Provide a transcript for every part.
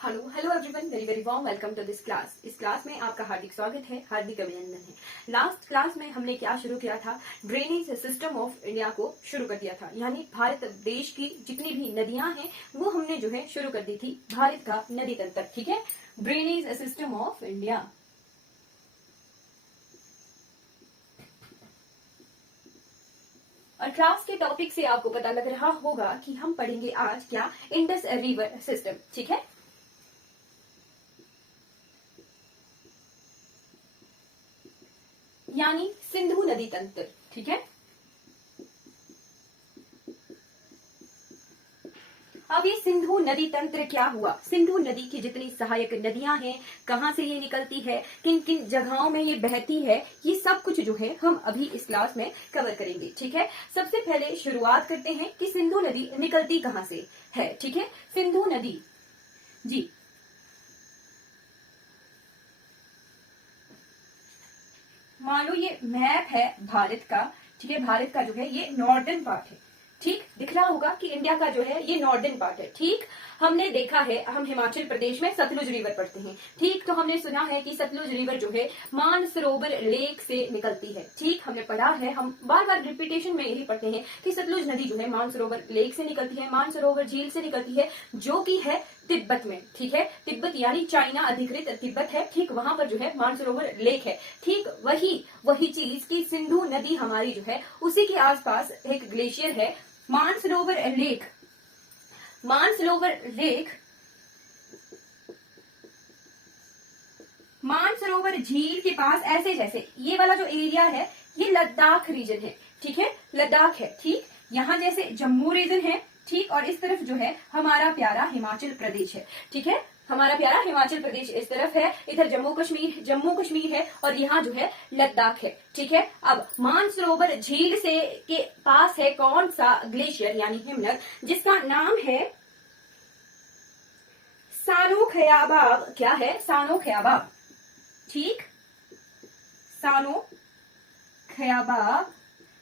Hello hello everyone, very very warm welcome to this class. इस class में आपका हार्दिक स्वागत है, हार्दिक अभिनंदन है। लास्ट क्लास में हमने क्या शुरू किया था? ड्रेनेज सिस्टम ऑफ इंडिया को शुरू कर दिया था, यानी भारत देश की जितनी भी नदियां हैं वो हमने जो है शुरू कर दी थी। भारत का नदी तंत्र, ठीक है, ड्रेनेज सिस्टम ऑफ इंडिया। और क्लास के टॉपिक से आपको पता लग रहा होगा कि हम पढ़ेंगे आज क्या? इंडस रिवर सिस्टम, ठीक है। यानी सिंधु नदी तंत्र, ठीक है। अब ये सिंधु नदी तंत्र क्या हुआ? सिंधु नदी की जितनी सहायक नदियां हैं, कहां से ये निकलती है, किन किन जगहों में ये बहती है, ये सब कुछ जो है हम अभी इस क्लास में कवर करेंगे, ठीक है। सबसे पहले शुरुआत करते हैं कि सिंधु नदी निकलती कहां से है, ठीक है। सिंधु नदी, जी, मान लो ये मैप है भारत का, ठीक है। भारत का जो है ये नॉर्दर्न पार्ट है, ठीक। दिख रहा होगा कि इंडिया का जो है ये नॉर्दर्न पार्ट है, ठीक। हमने देखा है, हम हिमाचल प्रदेश में सतलुज रिवर पढ़ते हैं, ठीक। तो हमने सुना है कि सतलुज रिवर जो है मानसरोवर लेक से निकलती है, ठीक। हमने पढ़ा है, हम बार बार रिपीटेशन में यही पढ़ते हैं कि सतलुज नदी जो है मानसरोवर लेक से निकलती है, मानसरोवर झील से निकलती है, जो कि है तिब्बत में, ठीक है। तिब्बत यानी चाइना अधिकृत तिब्बत है, ठीक। वहां पर जो है मानसरोवर लेक है, ठीक। वही चीज की सिंधु नदी हमारी जो है उसी के आसपास एक ग्लेशियर है, मानसरोवर लेक। मानसरोवर लेक मानसरोवर झील के पास ऐसे जैसे ये वाला जो एरिया है ये लद्दाख रीजन है, ठीक है। लद्दाख है, ठीक। यहाँ जैसे जम्मू रीजन है, ठीक। और इस तरफ जो है हमारा प्यारा हिमाचल प्रदेश है, ठीक है। हमारा प्यारा हिमाचल प्रदेश इस तरफ है, इधर जम्मू कश्मीर है, और यहाँ जो है लद्दाख है, ठीक है। अब मानसरोवर झील से के पास है कौन सा ग्लेशियर यानी हिमनद, जिसका नाम है सानो खयाबाब। क्या है? सानो खयाबाब, ठीक। सानो खयाबाब,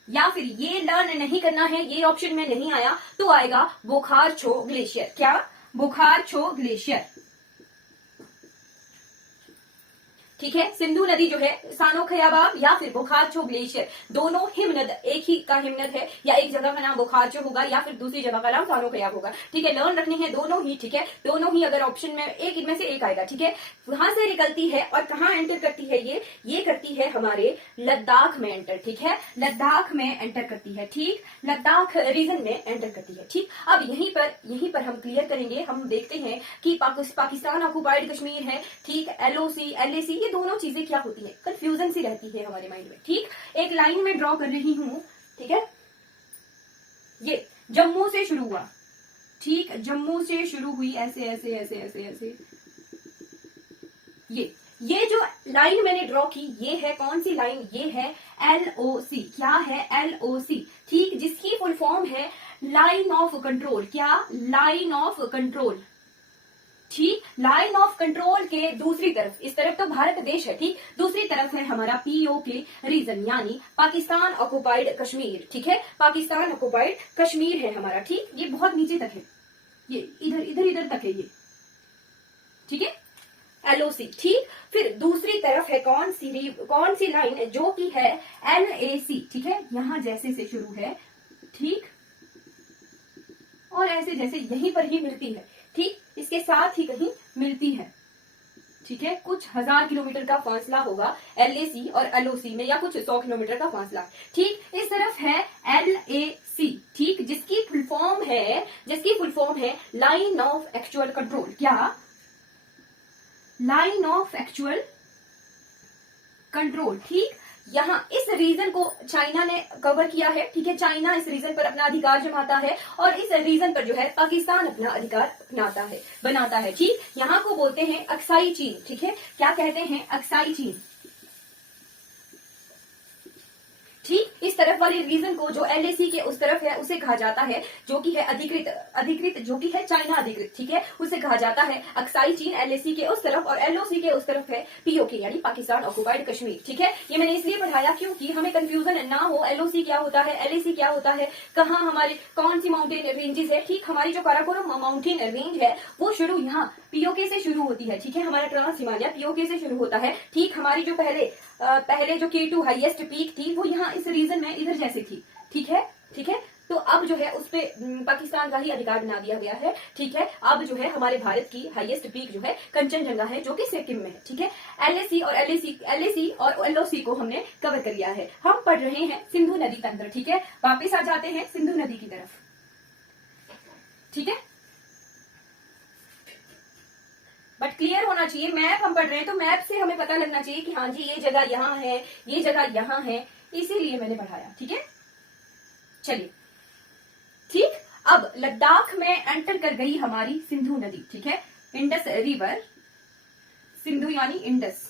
या फिर ये लर्न नहीं करना है, ये ऑप्शन में नहीं आया तो आएगा बोखारछो ग्लेशियर। क्या? बोखारछो ग्लेशियर, ठीक है। सिंधु नदी जो है सानो खयाबाब या फिर बोखारछो ग्लेशियर, दोनों हिमनद एक ही का हिमनद है, या एक जगह का नाम बोखारछो होगा या फिर दूसरी जगह का नाम सानो खयाब होगा, ठीक है। लर्न रखने हैं दोनों ही, ठीक है। दोनों ही अगर ऑप्शन में एक इनमें से एक आएगा, ठीक है। वहां से निकलती है और कहाँ एंटर करती है ये करती है हमारे लद्दाख में एंटर, ठीक है। लद्दाख में एंटर करती है, ठीक। लद्दाख रीजन में एंटर करती है, ठीक। अब यहीं पर हम क्लियर करेंगे, हम देखते हैं कि पाकिस्तान ऑक्युपाइड कश्मीर है, ठीक। एलओसी एलएसी ये दोनों चीजें क्या होती है? कंफ्यूजन सी रहती है हमारे माइंड में, ठीक। एक लाइन में ड्रॉ कर रही हूं, ठीक है। ये जम्मू से शुरू हुआ, ठीक। जम्मू से शुरू हुई ऐसे ऐसे ऐसे ऐसे ऐसे, ये जो लाइन मैंने ड्रॉ की ये है कौन सी लाइन? ये है एलओसी। क्या है? एलओसी, ठीक। जिसकी फुल फॉर्म है लाइन ऑफ कंट्रोल। क्या? लाइन ऑफ कंट्रोल, ठीक। लाइन ऑफ कंट्रोल के दूसरी तरफ, इस तरफ तो भारत देश है, ठीक। दूसरी तरफ है हमारा पीओके रीजन यानी पाकिस्तान ऑक्युपाइड कश्मीर, ठीक है। पाकिस्तान ऑक्युपाइड कश्मीर है हमारा, ठीक। ये बहुत नीचे तक है, ये इधर तक है ये, ठीक है। एलओसी, ठीक। फिर दूसरी तरफ है कौन सी लाइन? जो कि है एलएसी, ठीक है। यहां जैसे से शुरू है, ठीक, और ऐसे जैसे यहीं पर ही मिलती है, ठीक। इसके साथ ही कहीं मिलती है, ठीक है। कुछ 1000 किलोमीटर का फासला होगा एलएसी और एलओसी में, या कुछ 100 किलोमीटर का फासला, ठीक। इस तरफ है एलएसी, ठीक। जिसकी फुल फॉर्म है लाइन ऑफ एक्चुअल कंट्रोल। क्या? लाइन ऑफ एक्चुअल कंट्रोल, ठीक। यहाँ इस रीजन को चाइना ने कवर किया है, ठीक है। चाइना इस रीजन पर अपना अधिकार जमाता है और इस रीजन पर जो है पाकिस्तान अपना अधिकार बनाता है, ठीक। यहाँ को बोलते हैं अक्साई चीन, ठीक है। क्या कहते हैं? अक्साई चीन, ठीक, इस तरफ वाले रीजन को जो एलएसी के उस तरफ है उसे कहा जाता है, जो कि है अधिकृत जो कि है चाइना अधिकृत, ठीक है, उसे कहा जाता है अक्साई चीन। एलएसी के उस तरफ और एलओसी के उस तरफ है पीओके यानी पाकिस्तान ऑक्युपाइड कश्मीर, ठीक है। ये मैंने इसलिए पढ़ाया क्योंकि हमें कंफ्यूजन ना हो, एलओसी क्या होता है, एलएसी क्या होता है, कहाँ हमारी कौन सी माउंटेन रेंजेस है। ठीक, हमारी जो काराकोरम माउंटेन रेंज है वो शुरू यहाँ पीओके से शुरू होती है, ठीक है, हमारा ट्रांस हिमालय पीओके से शुरू होता है। ठीक, हमारी जो पहले जो K2 हाईएस्ट पीक थी वो यहाँ इस रीजन में इधर जैसे थी, ठीक है, ठीक है। तो अब जो है उस पे पाकिस्तान का ही अधिकार बना दिया गया है, ठीक है। अब जो है हमारे भारत की हाईएस्ट पीक जो है कंचनजंगा है, जो कि सिक्किम में है, ठीक है। एलएसी और एलओसी को हमने कवर कर लिया है। हम पढ़ रहे हैं सिंधु नदी तंत्र, ठीक है। वापिस आ जाते हैं सिंधु नदी की तरफ, ठीक है। बट क्लियर होना चाहिए, मैप हम पढ़ रहे हैं तो मैप से हमें पता लगना चाहिए कि हाँ जी ये जगह यहाँ है, ये जगह यहाँ है, इसीलिए मैंने पढ़ाया, ठीक है। चलिए, ठीक, अब लद्दाख में एंटर कर गई हमारी सिंधु नदी, ठीक है। इंडस रिवर, सिंधु यानी इंडस,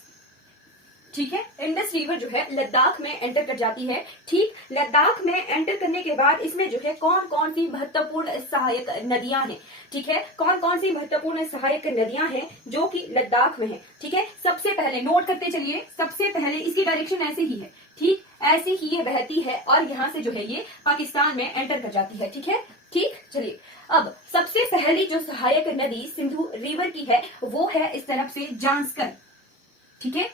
ठीक है। इंडस रिवर जो है लद्दाख में एंटर कर जाती है। ठीक, लद्दाख में एंटर करने के बाद इसमें जो है कौन कौन सी महत्वपूर्ण सहायक नदियां हैं, ठीक है, कौन कौन सी महत्वपूर्ण सहायक नदियां हैं जो कि लद्दाख में है, ठीक है। सबसे पहले नोट करते चलिए, सबसे पहले इसकी डायरेक्शन ऐसे ही है, ठीक, ऐसे ही ये बहती है और यहाँ से जो है ये पाकिस्तान में एंटर कर जाती है, ठीक है। ठीक, चलिए, अब सबसे पहली जो सहायक नदी सिंधु रिवर की है वो है इस तरफ से जांस्कर, ठीक है,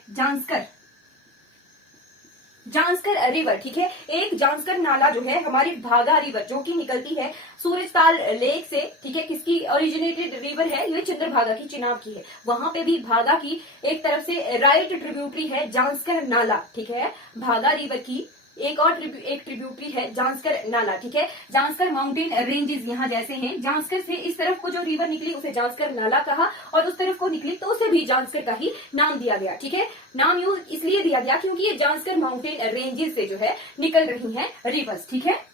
जांस्कर रिवर, ठीक है। एक जांस्कर नाला जो है हमारी भागा रिवर जो कि निकलती है सूरजताल लेक से, ठीक है, किसकी ओरिजिनेटेड रिवर है, ये चंद्रभागा की, चिनाब की है। वहां पे भी भागा की एक तरफ से राइट ट्रिब्यूटरी है जांस्कर नाला, ठीक है। भागा रिवर की एक ट्रिब्यूटरी है जांस्कर नाला, ठीक है। जांस्कर माउंटेन रेंजेस यहाँ जैसे हैं, जांस्कर से इस तरफ को जो रिवर निकली उसे जांस्कर नाला कहा और उस तरफ को निकली तो उसे भी जांस्कर का ही नाम दिया गया, ठीक है। नाम यूज इसलिए दिया गया क्योंकि ये जांस्कर माउंटेन रेंजेस से जो है निकल रही हैं रिवर्स, ठीक है।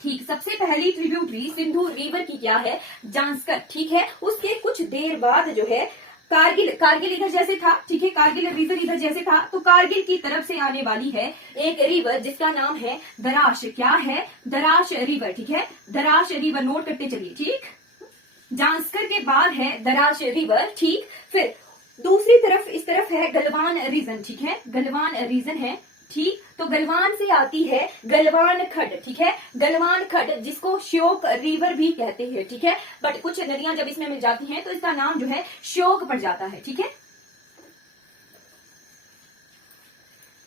ठीक, सबसे पहली ट्रिब्यूटरी सिंधु रिवर की क्या है, जांस्कर, ठीक है। उसके कुछ देर बाद जो है कारगिल इधर जैसे था, ठीक है, कारगिल रीजन इधर जैसे था, तो कारगिल की तरफ से आने वाली है एक रिवर जिसका नाम है दराश, क्या है, दराश रिवर, ठीक है। दराश रिवर नोट करते चलिए, ठीक। जांस्कर के बाद है दराश रिवर, ठीक। फिर दूसरी तरफ इस तरफ है गलवान रीजन, ठीक है, गलवान रीजन है, ठीक। तो गलवान से आती है गलवान खड, ठीक है, गलवान खड जिसको श्योक रिवर भी कहते हैं, ठीक है। बट कुछ नदियां जब इसमें मिल जाती हैं तो इसका नाम जो है श्योक पड़ जाता है, ठीक है।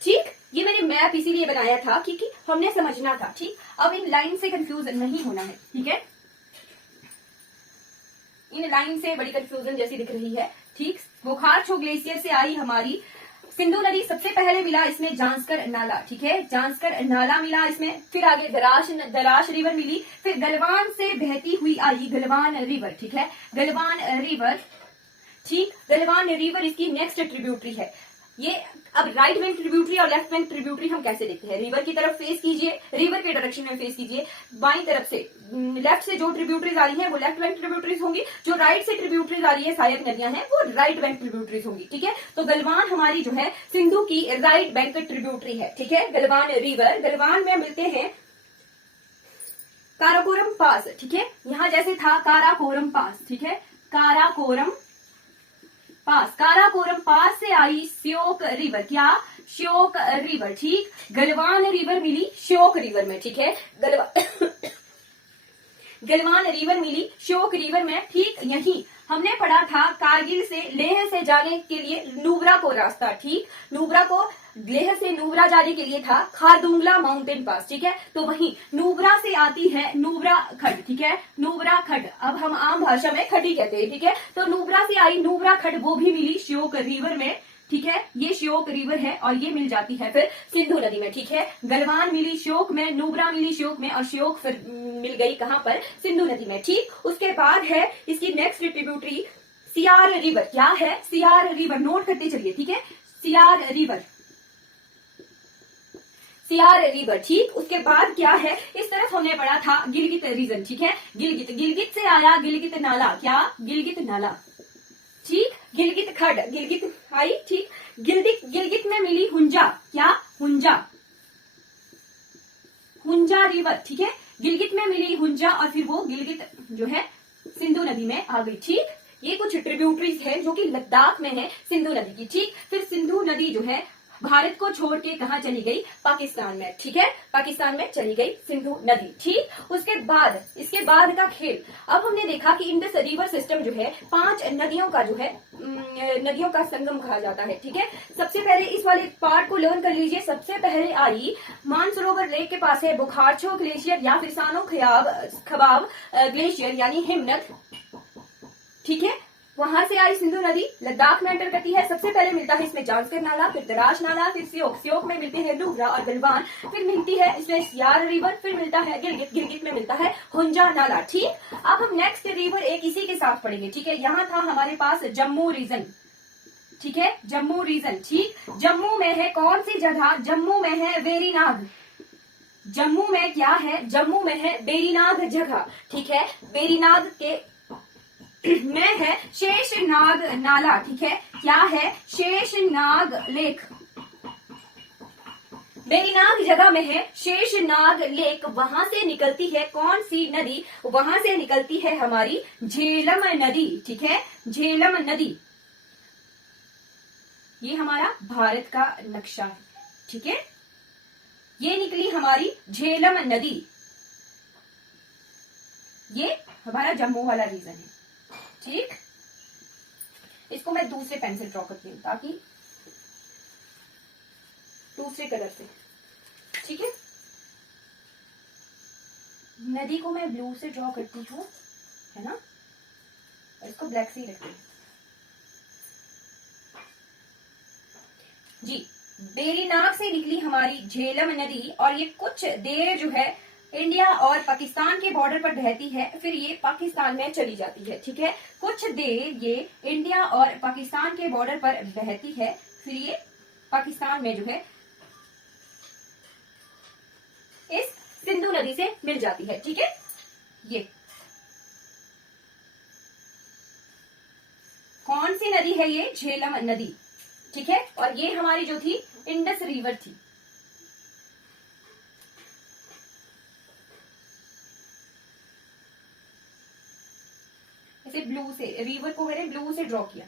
ठीक, ये मैंने मैप इसीलिए बनाया था क्योंकि हमने समझना था, ठीक। अब इन लाइन से कंफ्यूज नहीं होना है, ठीक है। इन लाइन से बड़ी कंफ्यूजन जैसी दिख रही है, ठीक। बोखारछो ग्लेशियर से आई हमारी सिंधु नदी, सबसे पहले मिला इसमें जांस्कर नाला, ठीक है, जांस्कर नाला मिला इसमें। फिर आगे दराश रिवर मिली, फिर गलवान से बहती हुई आई गलवान रिवर, ठीक है, गलवान रिवर, ठीक। गलवान रिवर इसकी नेक्स्ट ट्रिब्यूटरी है। ये अब राइट बैंक ट्रिब्यूटरी और लेफ्ट बैंक ट्रिब्यूटरी हम कैसे देखते हैं, रिवर की तरफ फेस कीजिए, रिवर के डायरेक्शन में फेस कीजिए, बाईं तरफ से लेफ्ट से जो ट्रिब्यूटरीज आ रही हैं वो लेफ्ट बैंक ट्रिब्यूटरीज होंगी, जो राइट से ट्रिब्यूटरीज आ रही है सहायक नदियां हैं वो राइट बैंक ट्रिब्यूटरीज होंगी, ठीक है। तो गलवान हमारी जो है सिंधु की राइट बैंक ट्रिब्यूटरी है, ठीक है, गलवान रिवर। गलवान में मिलते हैं काराकोरम पास, ठीक है, यहां जैसे था काराकोरम पास, ठीक है, काराकोरम पास से आई श्योक रिवर, क्या, श्योक रिवर, ठीक। गलवान रिवर मिली श्योक रिवर में, ठीक है, गलवान रिवर मिली श्योक रिवर में, ठीक। यही हमने पढ़ा था कारगिल से लेह से जाने के लिए नुब्रा को रास्ता, ठीक, नुब्रा को लेह से नुब्रा जाने के लिए था खारदुंगला माउंटेन पास, ठीक है। तो वही नुब्रा से आती है नुब्रा खड, ठीक है, नुब्रा खड, अब हम आम भाषा में खडी कहते हैं, ठीक है। तो नुब्रा से आई नुब्रा खड, वो भी मिली श्योक रिवर में, ठीक है, ये श्योक रिवर है और ये मिल जाती है फिर सिंधु नदी में, ठीक है। गलवान मिली श्योक में, नुब्रा मिली श्योक में और श्योक फिर मिल गई कहां पर, सिंधु नदी में, ठीक। उसके बाद है इसकी नेक्स्ट ट्रिब्यूटरी सियार रिवर, क्या है, सियार रिवर, नोट करते चलिए, ठीक है, सियार रिवर, ठीक। उसके बाद क्या है, इस तरफ हमने पढ़ा था गिलगित रीजन, ठीक है, गिलगित से आया गिलगित नाला, क्या, गिलगित नाला, ठीक। गिलगित खड, गिलगित आई, ठीक। गिलगित में मिली हुंजा, क्या, हुंजा, हुंजा रिवर, ठीक है, गिलगित में मिली हुंजा और फिर वो गिलगित जो है सिंधु नदी में आ गई। ठीक, ये कुछ ट्रिब्यूटरीज है जो कि लद्दाख में है सिंधु नदी की। ठीक, फिर सिंधु नदी जो है भारत को छोड़ के कहाँ चली गई, पाकिस्तान में। ठीक है, पाकिस्तान में चली गई सिंधु नदी। ठीक, उसके बाद इसके बाद का खेल, अब हमने देखा कि इंडस रिवर सिस्टम जो है 5 नदियों का जो है नदियों का संगम कहा जाता है। ठीक है, सबसे पहले इस वाले पार्ट को लर्न कर लीजिए। सबसे पहले आई मानसरोवर लेक के पास है बुखारछो ग्लेशियर या फिर सानो खबाब ग्लेशियर यानी हिमनद। ठीक है, वहां से आई सिंधु नदी, लद्दाख में एंटर करती है। सबसे पहले मिलता है इसमें जांस्कर नाला, फिर दराश नाला, फिर सियोक में मिलते हैं नुब्रा और गलवान, फिर मिलती है इसमें सियार रिवर, फिर मिलता है गिलगित में मिलता है हुंजा नाला। ठीक, अब हम नेक्स्ट रिवर एक इसी के साथ पढ़ेंगे। ठीक है, यहाँ था हमारे पास जम्मू रीजन। ठीक है, जम्मू रीजन। ठीक, जम्मू में है कौन सी जगह, जम्मू में है वेरीनाग। जम्मू में क्या है, जम्मू में है बेरीनाग जगह। ठीक है, बेरीनाग के में है शेषनाग नाला। ठीक है, क्या है, शेषनाग लेक। बेरीनाग जगह में है शेषनाग लेक, वहां से निकलती है कौन सी नदी, वहां से निकलती है हमारी झेलम नदी। ठीक है, झेलम नदी, ये हमारा भारत का नक्शा है। ठीक है, ये निकली हमारी झेलम नदी, ये हमारा जम्मू वाला रीजन है। ठीक, इसको मैं दूसरे पेन से ड्रॉ करती हूं ताकि दूसरे कलर से। ठीक है, नदी को मैं ब्लू से ड्रॉ करती हूँ, है ना, और इसको ब्लैक से ही रखती हूँ। जी, बेरीनाग से निकली हमारी झेलम नदी और ये कुछ देर जो है इंडिया और पाकिस्तान के बॉर्डर पर बहती है, फिर ये पाकिस्तान में चली जाती है। ठीक है, कुछ देर ये इंडिया और पाकिस्तान के बॉर्डर पर बहती है, फिर ये पाकिस्तान में जो है इस सिंधु नदी से मिल जाती है। ठीक है, ये कौन सी नदी है, ये झेलम नदी। ठीक है, और ये हमारी जो थी इंडस रिवर थी। ऐसे ब्लू से रिवर को मैंने ब्लू से ड्रॉ किया।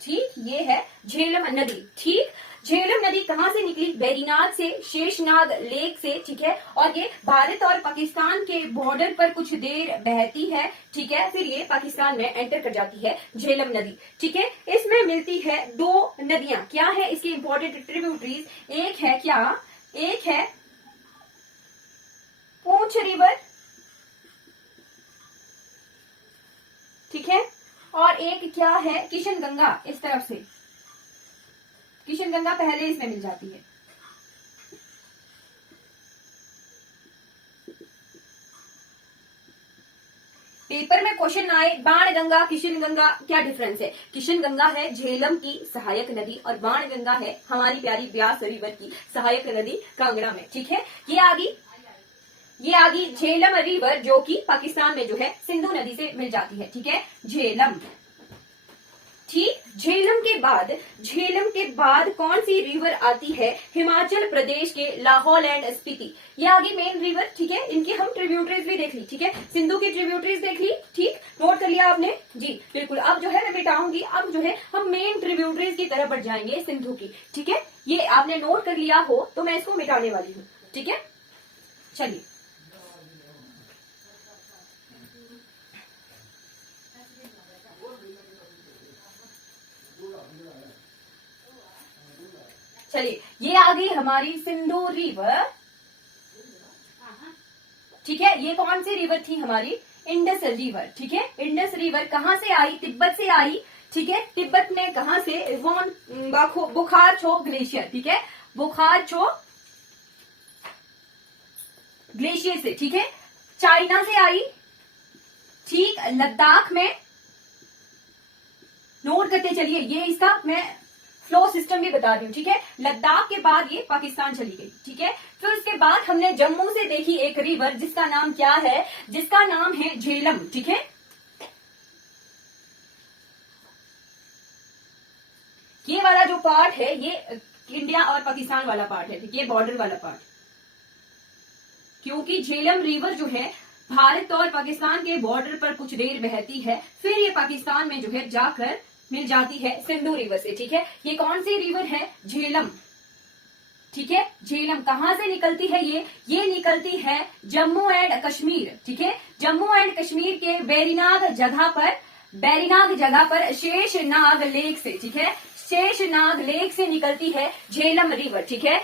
ठीक, ये है झेलम नदी। ठीक, झेलम नदी कहां से निकली, बेरीनाग से, शेषनाग लेक से। ठीक है, और ये भारत और पाकिस्तान के बॉर्डर पर कुछ देर बहती है। ठीक है, फिर ये पाकिस्तान में एंटर कर जाती है झेलम नदी। ठीक है, इसमें मिलती है 2 नदियां, क्या है इसकी इंपॉर्टेंट ट्रिब्यूटरीज, एक है क्या, एक है पूंछ रिवर। ठीक है, और एक क्या है किशन गंगा, इस तरफ से किशन गंगा पहले इसमें मिल जाती है। पेपर में क्वेश्चन आए बाण गंगा किशन गंगा, क्या डिफरेंस है, किशन गंगा है झेलम की सहायक नदी और बाण गंगा है हमारी प्यारी ब्यास रिवर की सहायक नदी कांगड़ा में। ठीक है, ये आगी झेलम रिवर जो कि पाकिस्तान में जो है सिंधु नदी से मिल जाती है। ठीक है, झेलम। ठीक, झेलम के बाद कौन सी रिवर आती है, हिमाचल प्रदेश के लाहौल एंड स्पीति, ये आगे मेन रिवर। ठीक है, इनकी हम ट्रिब्यूटरीज भी देख ली। ठीक है, सिंधु की ट्रिब्यूटरीज देख ली। ठीक, नोट कर लिया आपने जी, बिल्कुल। अब जो है मैं मिटाऊंगी, अब जो है हम मेन ट्रिब्यूटरीज की तरफ बढ़ जाएंगे सिंधु की। ठीक है, ये आपने नोट कर लिया हो तो मैं इसको मिटाने वाली हूँ। ठीक है, चलिए ये आ गई हमारी सिंधु रिवर। ठीक है, ये कौन सी रिवर थी हमारी, इंडस रिवर। ठीक है, इंडस रिवर कहां से आई, तिब्बत से आई। ठीक है, तिब्बत में कहां से, बुखारछो ग्लेशियर। ठीक है, बुखारछो ग्लेशियर से। ठीक है, चाइना से आई। ठीक, लद्दाख में, नोट करते चलिए, ये इसका मैं फ्लो सिस्टम भी बता रही हूँ। ठीक है, लद्दाख के बाद ये पाकिस्तान चली गई। ठीक है, फिर उसके बाद हमने जम्मू से देखी एक रिवर जिसका नाम क्या है, जिसका नाम है झेलम। ठीक है, ये वाला जो पार्ट है ये इंडिया और पाकिस्तान वाला पार्ट है, ठीक है, बॉर्डर वाला पार्ट। क्योंकि झेलम रिवर जो है भारत और पाकिस्तान के बॉर्डर पर कुछ देर बहती है, फिर ये पाकिस्तान में जो है जाकर मिल जाती है सिंधु रिवर से, ठीक है। ये कौन सी रिवर है? झेलम, ठीक है। झेलम कहां से निकलती है? ये निकलती है जम्मू एंड कश्मीर, ठीक है। जम्मू एंड कश्मीर के बैरीनाग जगह पर शेषनाग लेक से, ठीक है, शेषनाग लेक से निकलती है झेलम रिवर, ठीक है।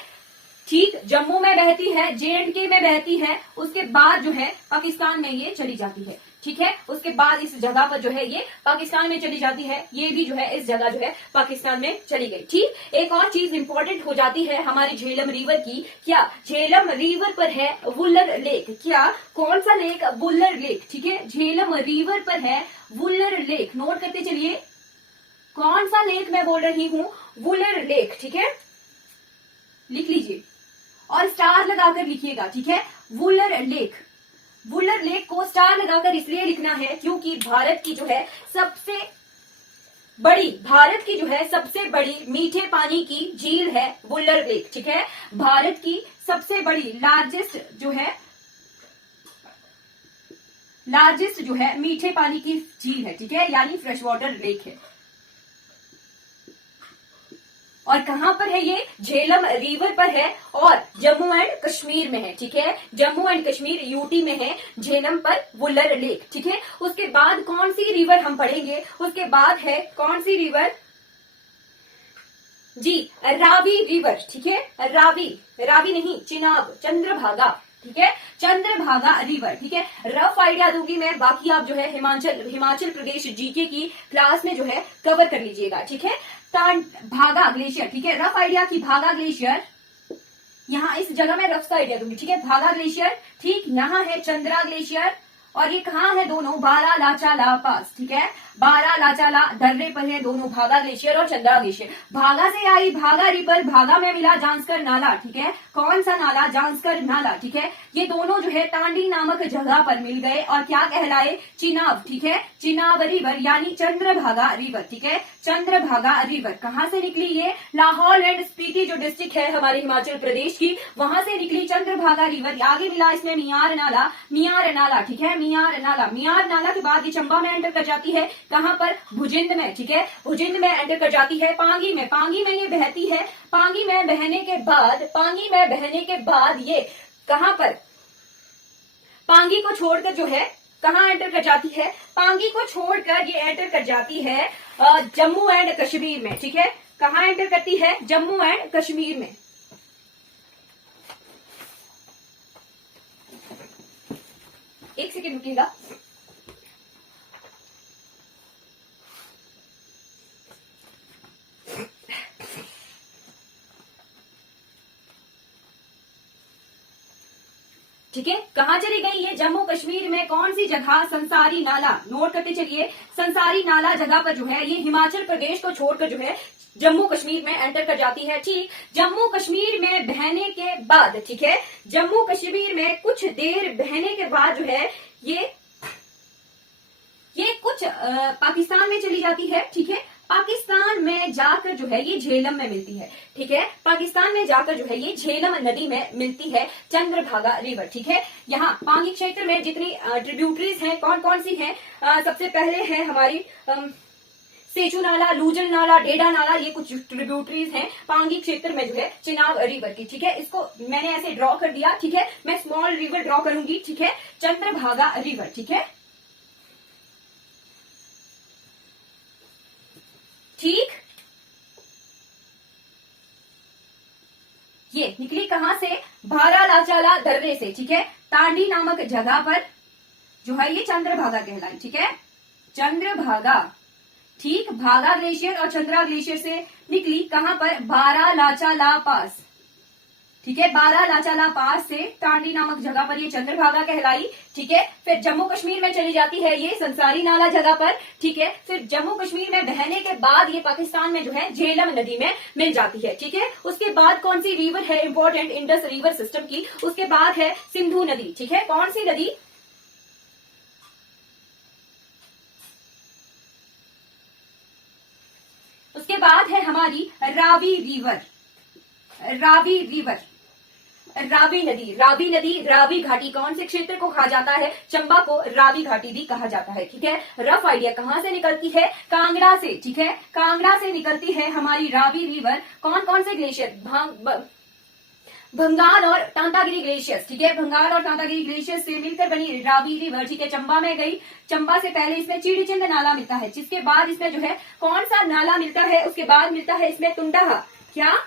ठीक, जम्मू में बहती है, JNK में बहती है, उसके बाद जो है पाकिस्तान में ये चली जाती है, ठीक है। उसके बाद इस जगह पर जो है ये पाकिस्तान में चली जाती है, ये भी जो है इस जगह जो है पाकिस्तान में चली गई, ठीक। एक और चीज इंपॉर्टेंट हो जाती है हमारी झेलम रिवर की, क्या? झेलम रिवर पर है वुलर लेक, क्या? कौन सा लेक? वुलर लेक, ठीक है। झेलम रिवर पर है वुलर लेक, नोट करते चलिए, कौन सा लेक मैं बोल रही हूँ? वुलर लेक, ठीक है, लिख लीजिए और स्टार लगाकर लिखिएगा, ठीक है। वुलर लेक, वुलर लेक को स्टार लगाकर इसलिए लिखना है क्योंकि भारत की जो है सबसे बड़ी मीठे पानी की झील है वुलर लेक, ठीक है। भारत की सबसे बड़ी लार्जेस्ट जो है मीठे पानी की झील है, ठीक है, यानी फ्रेश वाटर लेक है। और कहां पर है ये? झेलम रिवर पर है और जम्मू एंड कश्मीर में है, ठीक है। जम्मू एंड कश्मीर यूटी में है झेलम पर वुलर लेक, ठीक है। उसके बाद कौन सी रिवर हम पढ़ेंगे? उसके बाद है कौन सी रिवर? जी, रावी रिवर, ठीक है। रावी नहीं, चिनाब, चंद्रभागा, ठीक है, चंद्रभागा रिवर, ठीक है। रफ आइडिया दूंगी मैं, बाकी आप जो है हिमाचल प्रदेश जीके की क्लास में जो है कवर कर लीजिएगा, ठीक है। भागा ग्लेशियर, ठीक है, रफ आइडिया की भागा ग्लेशियर, यहाँ इस जगह में रफ आइडिया दूंगी, ठीक है। भागा ग्लेशियर, ठीक, यहाँ है चंद्रा ग्लेशियर, और ये कहाँ है? दोनों बारालाचाला पास, ठीक है, बारालाचाला दर्रे पर है दोनों, भागा ग्लेशियर और चंद्रा ग्लेशियर। भागा से आई भागा रिवर, भागा में मिला जांस्कर नाला, ठीक है। कौन सा नाला? जांस्कर नाला, ठीक है। ये दोनों जो है टांडी नामक जगह पर मिल गए और क्या कहलाए? चिनाब, ठीक है, चिनाब रिवर यानी चंद्रभागा रिवर, ठीक है। चंद्रभागा रिवर कहाँ से निकली? ये लाहौल एंड स्पीति जो डिस्ट्रिक्ट है हमारे हिमाचल प्रदेश की, वहां से निकली चंद्रभागा रिवर। आगे मिला इसमें मियार नाला, ठीक है, मियार नाला के बाद ये चंबा में एंटर कर जाती है, कहां पर? भुजिंद में, ठीक है, भुजिंद में एंटर कर जाती है। पांगी में ये बहती है। पांगी में बहने के बाद ये कहां पर? पांगी को छोड़कर जो है कहां एंटर कर जाती है? पांगी को छोड़कर ये एंटर कर जाती है जम्मू एंड कश्मीर में, ठीक है। कहां एंटर करती है? जम्मू एंड कश्मीर में। एक सेकेंड रुकिएगा। ठीक है, कहां चली गई ये? जम्मू कश्मीर में कौन सी जगह? संसारी नाला, नोट करते चलिए। संसारी नाला जगह पर जो है ये हिमाचल प्रदेश को छोड़कर जो है जम्मू कश्मीर में एंटर कर जाती है, ठीक। जम्मू कश्मीर में बहने के बाद, ठीक है, जम्मू कश्मीर में कुछ देर बहने के बाद जो है ये कुछ पाकिस्तान में चली जाती है, ठीक है। पाकिस्तान में जाकर जो है ये झेलम में मिलती है, ठीक है। पाकिस्तान में जाकर जो है ये झेलम नदी में मिलती है चंद्रभागा रिवर, ठीक है। यहाँ पांगी क्षेत्र में जितनी ट्रिब्यूटरीज हैं कौन कौन सी हैं? सबसे पहले है हमारी सेचू नाला, लूजल नाला, डेडा नाला, ये कुछ ट्रिब्यूटरीज हैं पांगी क्षेत्र में जो है चिनाब रिवर की, ठीक है। इसको मैंने ऐसे ड्रॉ कर दिया, ठीक है। मैं स्मॉल रिवर ड्रॉ करूंगी, ठीक है, चंद्रभागा रिवर, ठीक है, ठीक। ये निकली कहां से? बारालाचाला दर्रे से, ठीक है, टांडी नामक जगह पर जो है ये चंद्रभागा कहलाई, ठीक है, चंद्रभागा, ठीक। भागा ग्लेशियर और चंद्रा ग्लेशियर से निकली कहां पर? बारालाचाला पास, ठीक है, बारालाचाला पास से टांडी नामक जगह पर ये चंद्रभागा कहलाई, ठीक है। फिर जम्मू कश्मीर में चली जाती है ये संसारी नाला जगह पर, ठीक है। फिर जम्मू कश्मीर में बहने के बाद ये पाकिस्तान में जो है झेलम नदी में मिल जाती है, ठीक है। उसके बाद कौन सी रिवर है इंपॉर्टेंट इंडस रिवर सिस्टम की? उसके बाद है सिंधु नदी, ठीक है। कौन सी नदी? उसके बाद है हमारी रावी रिवर, रावी रिवर, रावी नदी, रावी नदी, रावी घाटी कौन से क्षेत्र को कहा जाता है? चंबा को रावी घाटी भी कहा जाता है। ठीक है, रफ आइडिया कहां से निकलती है? कांगड़ा से। ठीक है, कांगड़ा से निकलती है हमारी रावी रिवर। कौन कौन से ग्लेशियर? भंगाल और तांतागिरी ग्लेशियर्स। ठीक है, भंगाल और तांतागिरी ग्लेशियर्स से मिलकर बनी रावी रिवर। ठीक है, चंबा में गई। चंबा से पहले इसमें चीड़ीचंद नाला मिलता है, जिसके बाद इसमें जो है कौन सा नाला मिलता है? उसके बाद मिलता है इसमें टुंडाहा। क्या?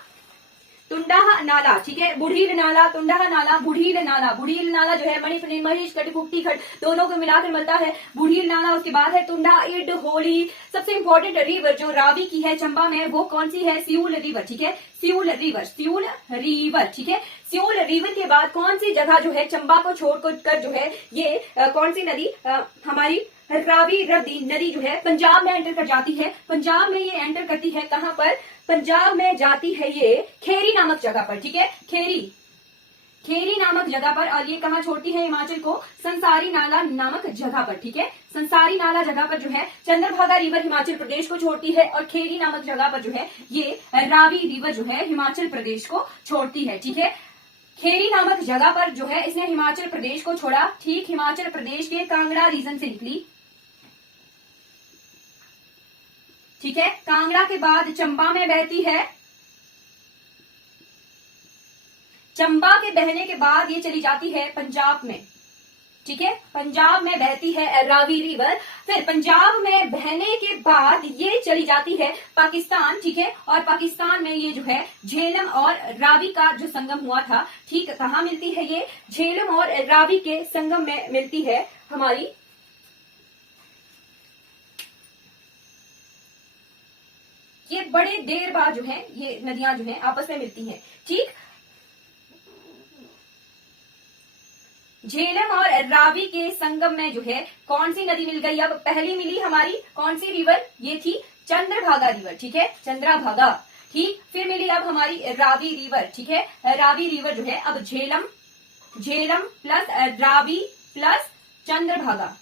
टुंडाहा नाला। ठीक है, बुढ़ील नाला, टुंडाहा नाला, बुढ़ील नाला। बुढ़ील नाला जो है मणिपुर महेश खट कुप्टी खट दोनों को मिलाकर मिलता है बुढ़ील नाला। उसके बाद है टुंडा, इड, होली। सबसे इंपॉर्टेंट रिवर जो रावी की है चंबा में वो कौन सी है? सियूल रिवर। ठीक है, सियूल रिवर, सियूल रिवर। ठीक है, सियूल रिवर के बाद कौन सी जगह जो है चंबा को छोड़कर जो है ये कौन सी नदी हमारी रावी नदी जो है पंजाब में एंटर कर जाती है। पंजाब में ये एंटर करती है कहां पर? पंजाब में जाती है ये खेरी नामक जगह पर। ठीक है, खेरी नामक जगह पर। और ये कहां छोड़ती है हिमाचल को? संसारी नाला नामक जगह पर। ठीक है, संसारी नाला जगह पर जो है चंद्रभागा रिवर हिमाचल प्रदेश को छोड़ती है और खेरी नामक जगह पर जो है ये रावी रिवर जो है हिमाचल प्रदेश को छोड़ती है। ठीक है, खेरी नामक जगह पर जो है इसने हिमाचल प्रदेश को छोड़ा। ठीक, हिमाचल प्रदेश के कांगड़ा रीजन से निकली। ठीक है, कांगड़ा के बाद चंबा में बहती है। चंबा के बहने के बाद ये चली जाती है पंजाब में। ठीक है, पंजाब में बहती है रावी रिवर। फिर पंजाब में बहने के बाद ये चली जाती है पाकिस्तान। ठीक है, और पाकिस्तान में ये जो है झेलम और रावी का जो संगम हुआ था। ठीक, कहाँ मिलती है ये? झेलम और रावी के संगम में मिलती है हमारी ये बड़े देर बाद जो है ये नदियां जो है आपस में मिलती हैं। ठीक, झेलम और रावी के संगम में जो है कौन सी नदी मिल गई? अब पहली मिली हमारी कौन सी रिवर? ये थी चंद्रभागा रिवर। ठीक है, चंद्रभागा। ठीक, फिर मिली अब हमारी रावी रिवर। ठीक है, रावी रिवर जो है अब झेलम प्लस रावी प्लस चंद्रभागा।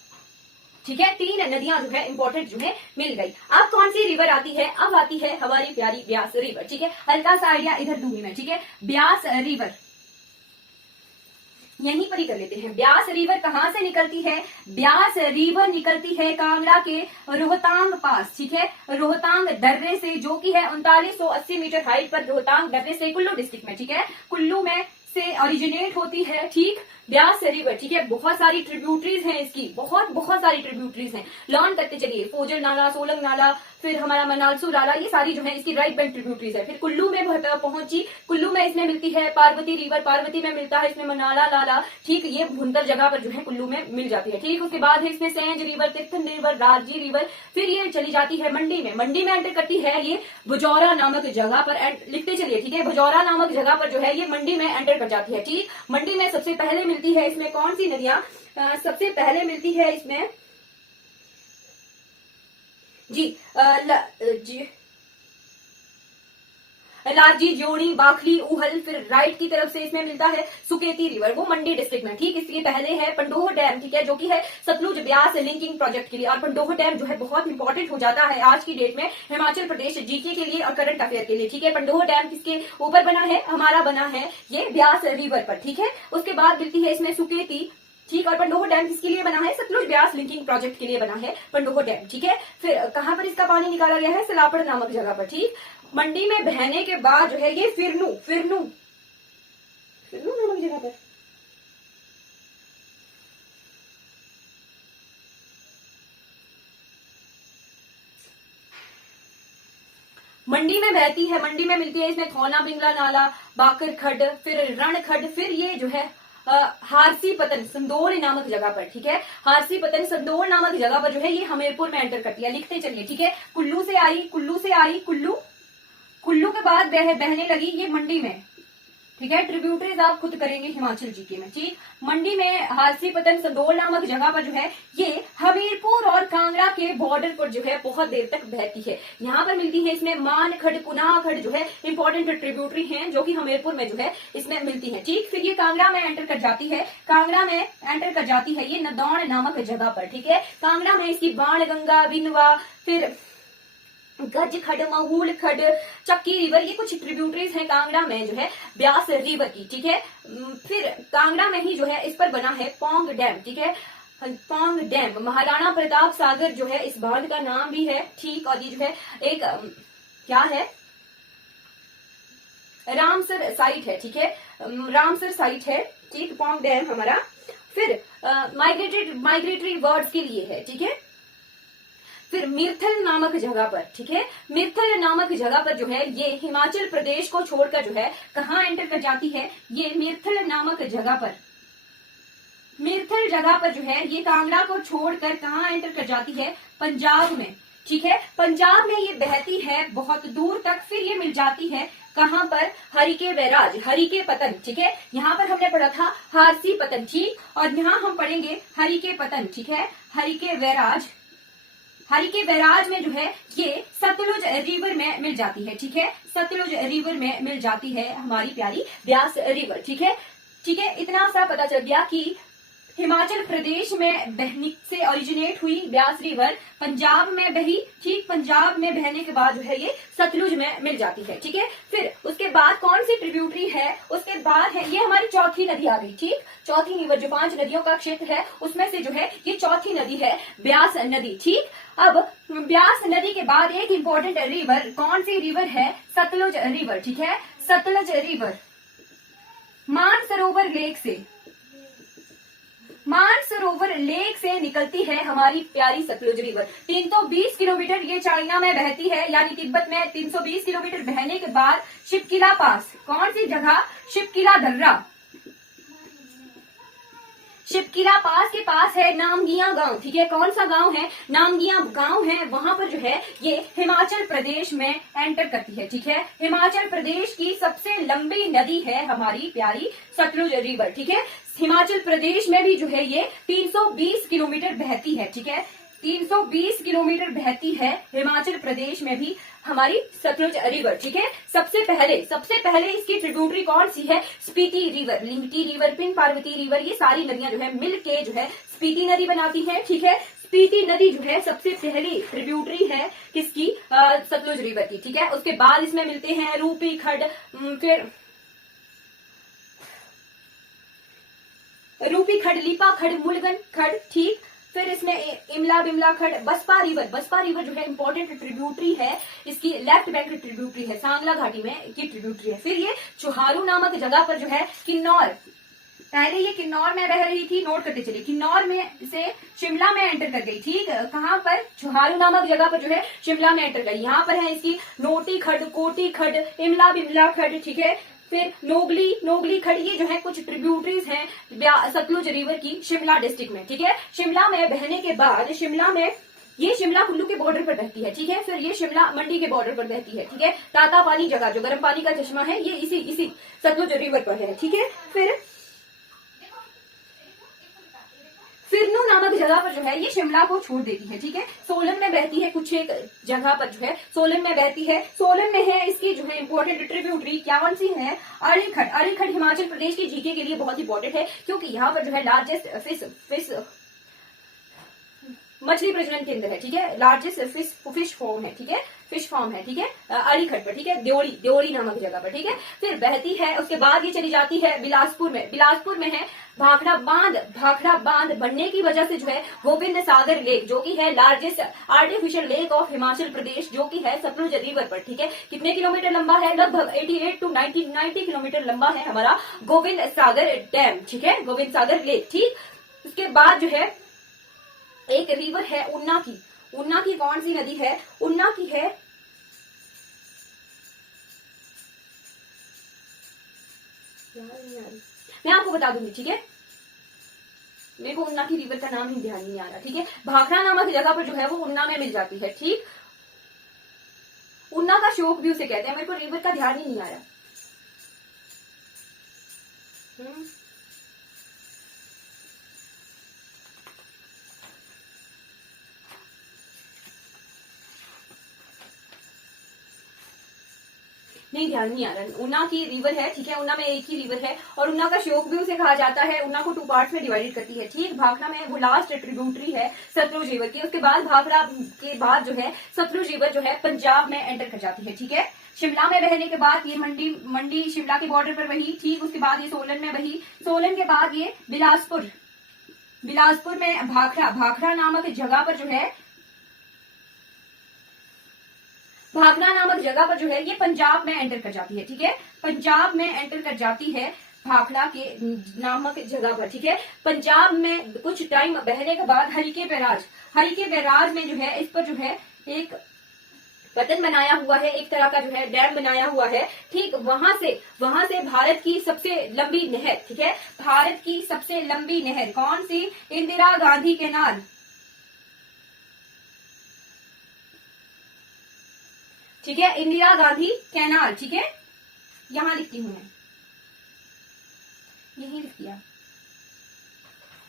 ठीक है, तीन नदियां जो है इंपॉर्टेंट जो है मिल गई। अब कौन सी रिवर आती है? अब आती है हमारी प्यारी ब्यास रिवर। ठीक है, हल्का सा आइडिया इधर दूंगी मैं। ठीक है, ब्यास रिवर यहीं पर ही कर लेते हैं। ब्यास रिवर कहां से निकलती है? ब्यास रिवर निकलती है कांगड़ा के रोहतांग पास। ठीक है, रोहतांग दर्रे से, जो कि है 3980 मीटर हाइट पर रोहतांग दर्रे से कुल्लू डिस्ट्रिक्ट में। ठीक है, कुल्लू में से ओरिजिनेट होती है। ठीक, ब्यास रिवर। ठीक है, बहुत सारी ट्रिब्यूटरीज हैं इसकी, बहुत सारी ट्रिब्यूटरीज हैं। लर्न करते चलिए, फोजल नाला, सोलंग नाला, फिर हमारा मनालसू नाला, ये सारी जो है इसकी राइट बैंक ट्रिब्यूटरीज है। फिर कुल्लू में पहुंची, कुल्लू में इसमें मिलती है पार्वती रिवर, पार्वती में मिलता है इसमें मनाला नाला। ठीक, ये भुंतर जगह पर जो है कुल्लू में मिल जाती है। ठीक, उसके बाद है इसमें सेंज रिवर, तिरथन रिवर, राजी रिवर। फिर ये चली जाती है मंडी में। मंडी में एंटर करती है ये बुजौरा नामक जगह पर। लिखते चलिए। ठीक है, बुजौरा नामक जगह पर जो है ये मंडी में एंटर कर जाती है। ठीक, मंडी में सबसे पहले मिलती है इसमें कौन सी नदियां? सबसे पहले मिलती है इसमें लारजी, जोड़ी, बाखली, उहल। फिर राइट की तरफ से इसमें मिलता है सुकेती रिवर, वो मंडी डिस्ट्रिक्ट में। ठीक, इसके पहले है पंडोह डैम। ठीक है, जो कि है सतलुज ब्यास लिंकिंग प्रोजेक्ट के लिए। और पंडोह डैम जो है बहुत इंपॉर्टेंट हो जाता है आज की डेट में हिमाचल प्रदेश जीके के लिए और करंट अफेयर के लिए। ठीक है, पंडोह डैम किसके ऊपर बना है? हमारा बना है ये ब्यास रिवर पर। ठीक है, उसके बाद मिलती है इसमें सुकेती। ठीक, और पंडोह डैम किसके लिए बना है? सतलुज ब्यास लिंकिंग प्रोजेक्ट के लिए बना है पंडोह डैम। ठीक है, फिर कहां पर इसका पानी निकाला गया है? सलापड़ नामक जगह पर। ठीक, मंडी में बहने के बाद जो है ये फिरनू नामक जगह पर। मंडी में बहती है, मंडी में मिलती है इसमें खौना बिंगला नाला, बाकर खड, फिर रण खड। फिर ये जो है हारसी पतन संदोल नामक जगह पर। ठीक है, हारसी पतन संदोल नामक जगह पर जो है ये हमीरपुर में एंटर करती है। लिखते चलिए। ठीक है, कुल्लू से आई, कुल्लू के बाद बहने लगी ये मंडी में। ठीक है, ट्रिब्यूटरीज आप खुद करेंगे हिमाचल जीके में। ठीक, मंडी में हारसी पतन संदोल नामक जगह पर जो है ये हमीरपुर और कांगड़ा के बॉर्डर पर जो है बहुत देर तक बहती है। यहाँ पर मिलती है इसमें मान खड, कुनाह खड जो है इंपॉर्टेंट ट्रिब्यूटरी हैं जो कि हमीरपुर में जो है इसमें मिलती है। ठीक, फिर ये कांगड़ा में एंटर कर जाती है। कांगड़ा में एंटर कर जाती है ये नदौण नामक जगह पर। ठीक है, कांगड़ा में इसकी बाण गंगा, बिनवा, फिर गज खड, महूल खड, चक्की रिवर, ये कुछ ट्रिब्यूटरीज हैं कांगड़ा में जो है ब्यास रिवर की, ठीक है। फिर कांगड़ा में ही जो है इस पर बना है पौंग डैम, ठीक है। पौंग डैम महाराणा प्रताप सागर जो है इस बांध का नाम भी है, ठीक। और ये जो है एक क्या है, रामसर साइट है, ठीक है, रामसर साइट है, ठीक। पौंग डैम हमारा। फिर माइग्रेटरी बर्ड्स के लिए है, ठीक है। फिर मिर्थल नामक जगह पर, ठीक है, मिर्थल नामक जगह पर जो है ये हिमाचल प्रदेश को छोड़कर जो है कहाँ एंटर कर जाती है, ये मिर्थल नामक जगह पर, मिर्थल जगह पर जो है ये कांगड़ा को छोड़कर कहाँ एंटर कर जाती है, पंजाब में, ठीक है। पंजाब में ये बहती है बहुत दूर तक, फिर ये मिल जाती है कहाँ पर, हरिके बैराज, हरिके पतन, ठीक है। यहाँ पर हमने पढ़ा था हारसी पतन, ठीक। और यहाँ हम पढ़ेंगे हरिके पतन, ठीक है, हरिके बैराज। हरिके बैराज में जो है ये सतलुज रिवर में मिल जाती है, ठीक है, सतलुज रिवर में मिल जाती है हमारी प्यारी ब्यास रिवर, ठीक है। ठीक है, इतना सा पता चल गया कि हिमाचल प्रदेश में बहने से ओरिजिनेट हुई ब्यास रिवर, पंजाब में बही, ठीक, पंजाब में बहने के बाद जो है ये सतलुज में मिल जाती है, ठीक है। फिर उसके बाद कौन सी ट्रिब्यूटरी है, उसके बाद है ये हमारी चौथी नदी आ गई, ठीक। चौथी रिवर, जो 5 नदियों का क्षेत्र है उसमें से जो है ये चौथी नदी है ब्यास नदी, ठीक। अब ब्यास नदी के बाद एक इंपॉर्टेंट रिवर, कौन सी रिवर है, सतलुज रिवर, ठीक है। सतलुज रिवर मानसरोवर लेक से, मानसरोवर लेक से निकलती है हमारी प्यारी सतलुज रिवर। 320 किलोमीटर ये चाइना में बहती है, यानी तिब्बत में 320 किलोमीटर बहने के बाद शिपकिला पास, कौन सी जगह, शिपकिला दर्रा, शिपकिला पास के पास है नामगिया गांव, ठीक है। कौन सा गांव है, नामगिया गांव है, वहां पर जो है ये हिमाचल प्रदेश में एंटर करती है, ठीक है। हिमाचल प्रदेश की सबसे लंबी नदी है हमारी प्यारी सतलुज रिवर, ठीक है। हिमाचल प्रदेश में भी जो है ये 320 किलोमीटर बहती है, ठीक है, 320 किलोमीटर बहती है हिमाचल प्रदेश में भी हमारी सतलुज रिवर, ठीक है। सबसे पहले इसकी ट्रिब्यूटरी कौन सी है, Spiti river, Lingti river, Pin Parvati river, ये सारी नदियां जो है मिलके जो है स्पीति नदी बनाती है, ठीक है। स्पीति नदी जो है सबसे पहली ट्रिब्यूटरी है किसकी, सतलुज रिवर की, ठीक है। उसके बाद इसमें मिलते हैं रूपी खड, फिर रूपी खड, लिपा खड, मुलगन खड, ठीक। फिर इसमें इमला बिमला खड, बसपा रिवर जो है इंपॉर्टेंट ट्रिब्यूटरी है, इसकी लेफ्ट बैंक ट्रिब्यूटरी है, सांगला घाटी में की ट्रिब्यूटरी है। फिर ये चुहारू नामक जगह पर जो है किन्नौर, पहले ये किन्नौर में बह रही थी, नोट करते चलिए, किन्नौर में से शिमला में एंटर कर गई, ठीक। कहाँ पर, चुहारू नामक जगह पर जो है शिमला में एंटर गई। यहाँ पर है इसकी नोटी खड, कोटी खड, इमला बिमला खड, ठीक है। फिर नोगली खड, ये जो है कुछ ट्रिब्यूटरीज हैं सतलुज रिवर की शिमला डिस्ट्रिक्ट में, ठीक है। शिमला में बहने के बाद शिमला में ये शिमला कुल्लू के बॉर्डर पर बहती है, ठीक है। फिर ये शिमला मंडी के बॉर्डर पर बहती है, ठीक है। ताता पानी जगह जो गर्म पानी का चश्मा है ये इसी सतलुज रिवर पर है, ठीक है। फिर फिरनू नामक जगह पर जो है ये शिमला को छोड़ देती है, ठीक है। सोलन में बहती है, कुछ एक जगह पर जो है सोलन में बहती है। सोलन में है इसकी जो है इंपॉर्टेंट ट्रिब्यूटरी, क्या कौन सी है, अलीखड़। अलीखड़ हिमाचल प्रदेश की जीके के लिए बहुत इंपॉर्टेंट है, क्योंकि यहाँ पर जो है लार्जेस्ट फिश मछली प्रजनन केंद्र है, ठीक है। लार्जेस्ट फिश फार्म है, ठीक है, फिश फार्म है, ठीक है, अलीखड़ पर, ठीक है, देवड़ी नामक जगह पर, ठीक है। फिर बहती है, उसके बाद ये चली जाती है बिलासपुर में है भाखड़ा बांध बनने की वजह से जो है गोविंद सागर लेक, जो कि है largest artificial lake of Himachal Pradesh, जो कि है सतलुज रिवर पर, ठीक है। कितने किलोमीटर लंबा है, लगभग 88 to 90 किलोमीटर लंबा है हमारा गोविंद सागर डैम, ठीक है, गोविंद सागर लेक, ठीक। उसके बाद जो है एक रिवर है उन्ना की कौन सी नदी है, उन्ना की है मैं आपको बता दूंगी, ठीक है। मेरे को उन्ना की रिवर का नाम ही ध्यान नहीं आ रहा, ठीक है। भाखड़ा नामक जगह पर जो है वो उन्ना में मिल जाती है, ठीक। उन्ना का शोक भी उसे कहते हैं, मेरे को रिवर का ध्यान ही नहीं आ रहा। नहीं, ध्यान नहीं आ रहा। ऊना की रिवर है, ठीक है, ऊना में एक ही रिवर है और ऊना का श्योक भी उसे कहा जाता है। ऊना को 2 पार्ट्स में डिवाइडेड करती है, ठीक। भाखड़ा में वो लास्ट ट्रिब्यूटरी है सतलुज रिवर की। उसके बाद भाखड़ा के बाद जो है सतलुज रिवर जो है पंजाब में एंटर कर जाती है, ठीक है। शिमला में बहने के बाद ये मंडी शिमला के बॉर्डर पर बही, ठीक। उसके बाद ये सोलन में बही, सोलन के बाद ये बिलासपुर में भाखड़ा नामक जगह पर जो है ये पंजाब में एंटर कर जाती है, ठीक है। पंजाब में एंटर कर जाती है भाखड़ा के नामक जगह पर, ठीक है। पंजाब में कुछ टाइम बहने के बाद हरिके बैराज में जो है इस पर जो है एक वतन बनाया हुआ है, एक तरह का जो है डैम बनाया हुआ है, ठीक। वहां से भारत की सबसे लंबी नहर, ठीक है, भारत की सबसे लंबी नहर कौन सी? इंदिरा गांधी कैनाल, ठीक है, इंदिरा गांधी कैनाल, ठीक है। यहां लिखती हूं मैं, यही लिख दिया,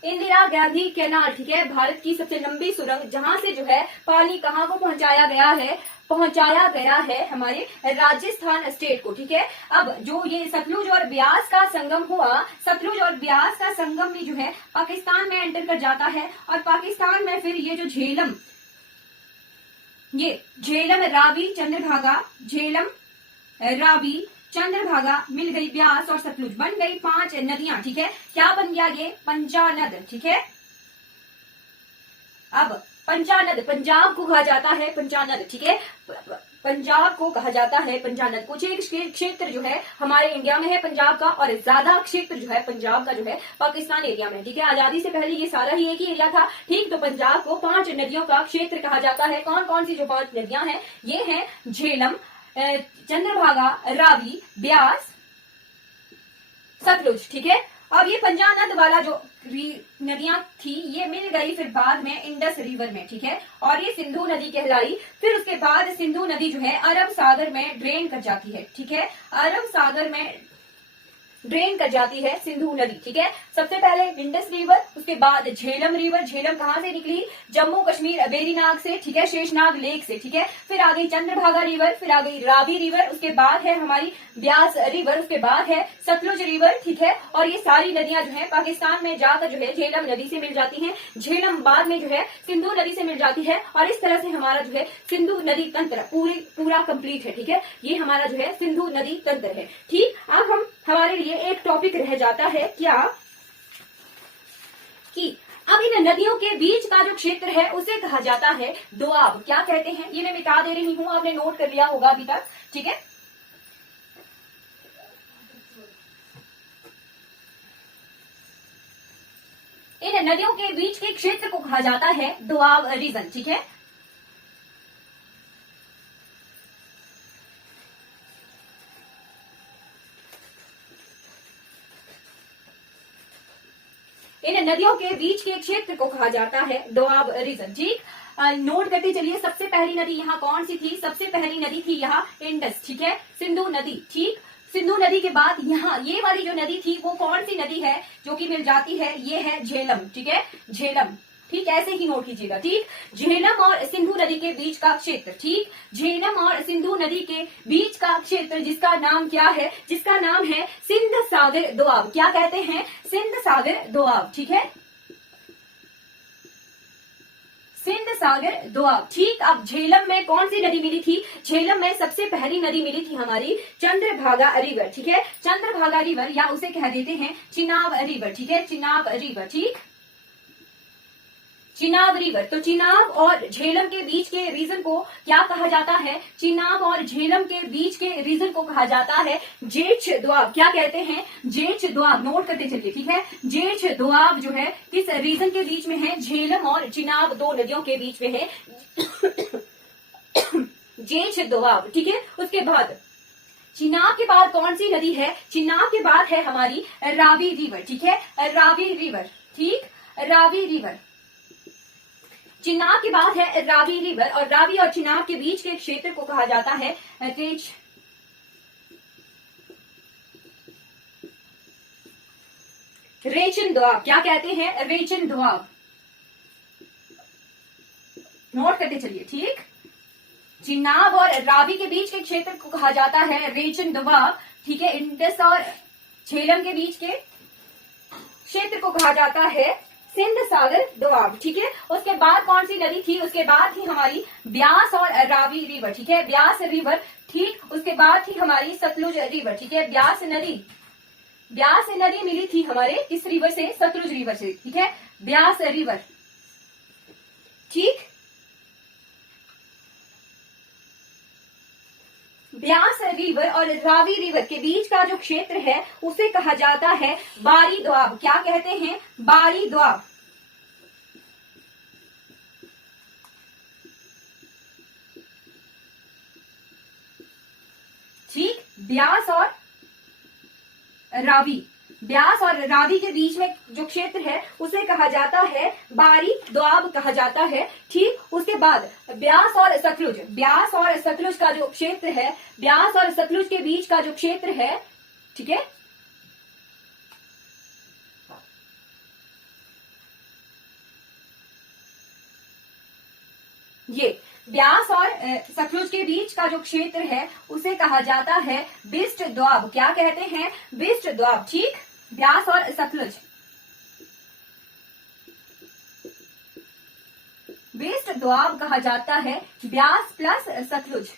इंदिरा गांधी कैनाल, ठीक है। भारत की सबसे लंबी सुरंग, जहां से जो है पानी कहां को पहुंचाया गया है हमारे राजस्थान स्टेट को, ठीक है। अब जो ये सतलुज और ब्यास का संगम हुआ, सतलुज और ब्यास का संगम भी जो है पाकिस्तान में एंटर कर जाता है और पाकिस्तान में फिर ये जो झेलम रावी चंद्रभागा मिल गई ब्यास और सतलुज, बन गई 5 नदियां, ठीक है। क्या बन गया? ये पंचानद, ठीक है। अब पंचानद, पंजाब को कहा जाता है पंचानद, ठीक है। पंजाब को कहा जाता है पंचानद। कुछ एक क्षेत्र जो है हमारे इंडिया में है पंजाब का और ज्यादा क्षेत्र जो है पंजाब का जो है पाकिस्तान एरिया में, ठीक है। आजादी से पहले ये सारा ही एक ही एरिया था, ठीक। तो पंजाब को 5 नदियों का क्षेत्र कहा जाता है। कौन कौन सी जो 5 नदियां हैं? ये हैं झेलम, चंद्रभागा, रावी, ब्यास, सतलुज, ठीक है। अब ये पंचानद वाला जो नदियां थी ये मिल गई फिर बाद में इंडस रिवर में, ठीक है, और ये सिंधु नदी कहलाई। फिर उसके बाद सिंधु नदी जो है अरब सागर में ड्रेन कर जाती है, ठीक है। अरब सागर में ड्रेन कर जाती है सिंधु नदी, ठीक है। सबसे पहले इंडस रिवर, उसके बाद झेलम रिवर। झेलम कहां से निकली? जम्मू कश्मीर वेरीनाग से, ठीक है, शेषनाग लेक से, ठीक है। फिर आ गई चंद्रभागा रिवर, फिर आ गई रावी रिवर, उसके बाद है हमारी ब्यास रिवर, उसके बाद है सतलुज रिवर, ठीक है। और ये सारी नदियां जो है पाकिस्तान में जाकर जो है झेलम नदी से मिल जाती हैं। झेलम बाद में जो है सिंधु नदी से मिल जाती है और इस तरह से हमारा जो है सिंधु नदी तंत्र पूरा कंप्लीट है, ठीक है। ये हमारा जो है सिंधु नदी तंत्र है, ठीक। अब हमारे लिए एक टॉपिक रह जाता है क्या कि अब इन नदियों के बीच का जो क्षेत्र है उसे कहा जाता है दोआब। क्या कहते हैं? ये मैं मिटा दे रही हूं, आपने नोट कर लिया होगा अभी तक, ठीक है। इन नदियों के बीच के क्षेत्र को कहा जाता है दोआब रीजन, ठीक है। इन नदियों के बीच के क्षेत्र को कहा जाता है दोआब रीजन, ठीक। नोट करते चलिए। सबसे पहली नदी यहाँ कौन सी थी? सबसे पहली नदी थी यहाँ इंडस, ठीक है, सिंधु नदी, ठीक। सिंधु नदी के बाद यहाँ ये वाली जो नदी थी वो कौन सी नदी है जो कि मिल जाती है? ये है झेलम, ठीक है, झेलम, ठीक। ऐसे ही नोट कीजिएगा, ठीक। झेलम और सिंधु नदी के बीच का क्षेत्र, ठीक। झेलम और सिंधु नदी के बीच का क्षेत्र जिसका नाम क्या है? जिसका नाम है सिंध सागर दोआब। क्या कहते हैं? सिंध सागर दोआब, ठीक है, सिंध सागर दोआब, ठीक। अब झेलम में कौन सी नदी मिली थी? झेलम में सबसे पहली नदी मिली थी हमारी चंद्रभागा रिवर, ठीक है। चंद्रभागा रिवर या उसे कह देते हैं चिनाब रिवर, ठीक है, चिनाब रिवर, ठीक, चिनाब रिवर। तो चिनाब और झेलम के बीच के रीजन को क्या कहा जाता है? चिनाब और झेलम के बीच के रीजन को कहा जाता है जेठ दोआब। क्या कहते हैं? जेठ दोआब। नोट करते चलिए, ठीक है। जेठ दोआब जो है किस रीजन के बीच में है? झेलम और चिनाब 2 नदियों के बीच में है जेठ दोआब, ठीक है। उसके बाद चिनाब के बाद कौन सी नदी है? चिनाब के बाद है हमारी रावी रिवर, ठीक है, रावी रिवर, ठीक, रावी रिवर। चिनाब के बाद है रावी रिवर और रावी और चिनाब के बीच के क्षेत्र को कहा जाता है रेचन दोआब। क्या कहते हैं? रेचन दोआब। नोट करते चलिए, ठीक। चिनाब और रावी के बीच के क्षेत्र को कहा जाता है रेचन दोआब। ठीक है, इंडस और झेलम के बीच के क्षेत्र को कहा जाता है सिंध सागर दोआब। ठीक है, उसके बाद कौन सी नदी थी? उसके बाद थी हमारी ब्यास और रावी रिवर। ठीक है, ब्यास रिवर। ठीक, उसके बाद थी हमारी सतलुज रिवर। ठीक है, ब्यास नदी मिली थी हमारे किस रिवर से? सतलुज रिवर से। ठीक है, ब्यास रिवर। ठीक, ब्यास रिवर और रावी रिवर के बीच का जो क्षेत्र है उसे कहा जाता है बारी दोआब। क्या कहते हैं? बारी दोआब। ठीक, ब्यास और रावी के बीच में जो क्षेत्र है उसे कहा जाता है बारी दोआब कहा जाता है। ठीक, उसके बाद ब्यास और सतलुज का जो क्षेत्र है, ब्यास और सतलुज के बीच का जो क्षेत्र है, ठीक है, ये ब्यास और सतलुज के बीच का जो क्षेत्र है उसे कहा जाता है बिस्ट दोआब। क्या कहते हैं? बिस्ट दोआब। ठीक, ब्यास और सतलुज, बिस्ट दोआब कहा जाता है ब्यास प्लस सतलुज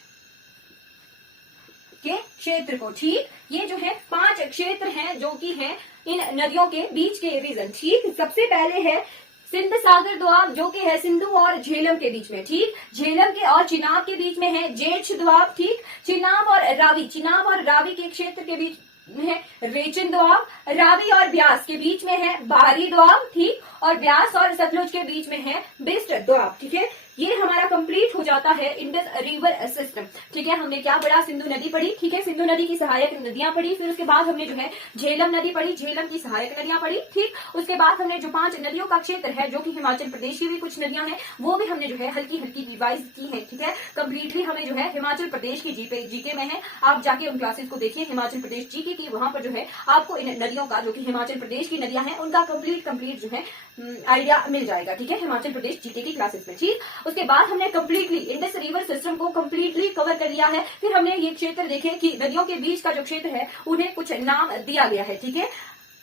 के क्षेत्र को। ठीक, ये जो है 5 क्षेत्र हैं जो कि हैं इन नदियों के बीच के रीजन। ठीक, सबसे पहले है सिंध सागर दोआब जो कि है सिंधु और झेलम के बीच में। ठीक, झेलम के और चिनाब के बीच में है जेठ दोआब। ठीक, चिनाब और रावी के क्षेत्र के बीच में है रेचन दोआब। रावी और ब्यास के बीच में है बारी दोआब। ठीक, और ब्यास और सतलुज के बीच में है बिस्ट दोआब। ठीक है, ये हमारा कंप्लीट हो जाता है इंडस रिवर सिस्टम। ठीक है, हमने क्या पढ़ा? सिंधु नदी पढ़ी। ठीक है, सिंधु नदी की सहायक नदियां पढ़ी। फिर उसके बाद हमने जो है झेलम नदी पढ़ी, झेलम की सहायक नदियां पढ़ी। ठीक, उसके बाद हमने जो 5 नदियों का क्षेत्र है जो कि हिमाचल प्रदेश की भी कुछ नदियां हैं वो भी हमने जो है हल्की रिवाइज की है। ठीक है, कंप्लीटली हमें जो है हिमाचल प्रदेश की जीके में है, आप जाके उन क्लासेस को देखिए हिमाचल प्रदेश जीके की। वहां पर जो है आपको इन नदियों का जो कि हिमाचल प्रदेश की नदियां हैं उनका कंप्लीट जो है आइडिया मिल जाएगा। ठीक है, हिमाचल प्रदेश जीके की क्लासेस में। ठीक, उसके बाद हमने कंप्लीटली इंडस रिवर सिस्टम को कंप्लीटली कवर कर लिया है। फिर हमने ये क्षेत्र देखे कि नदियों के बीच का जो क्षेत्र है उन्हें कुछ नाम दिया गया है। ठीक है,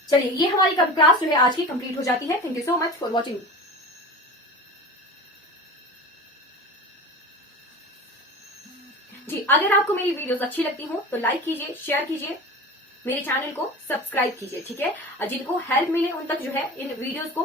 चलिए ये हमारी क्लास जो है आज की कंप्लीट हो जाती है। Thank you so much for watching. जी, अगर आपको मेरी वीडियोस अच्छी लगती हो तो लाइक कीजिए, शेयर कीजिए, मेरे चैनल को सब्सक्राइब कीजिए। ठीक है, जिनको हेल्प मिले उन तक जो है इन वीडियोस को